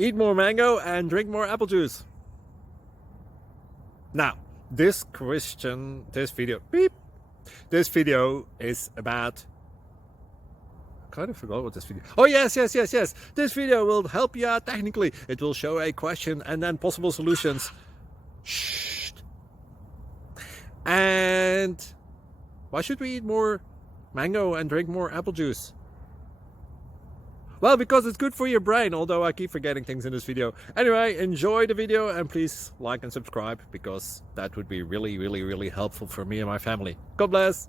Eat more mango and drink more apple juice. Now, this video is about, I kind of forgot what this video. Oh yes. This video will help you out technically. It will show a question and then possible solutions. Shh. And why should we eat more mango and drink more apple juice? Well, because it's good for your brain, although I keep forgetting things in this video. Anyway, enjoy the video and please like and subscribe, because that would be really helpful for me and my family. God bless!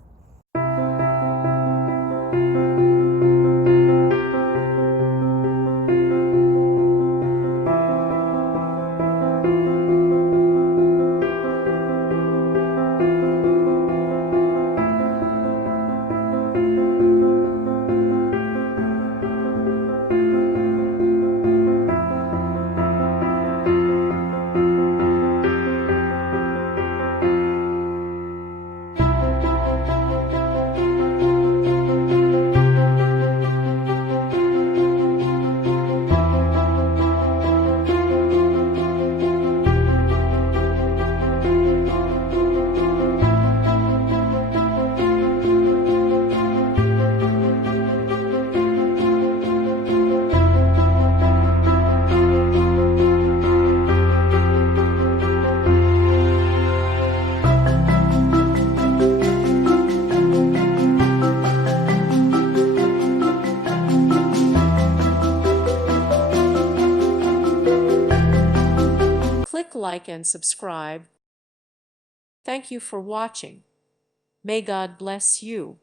Click like and subscribe. Thank you for watching. May God bless you.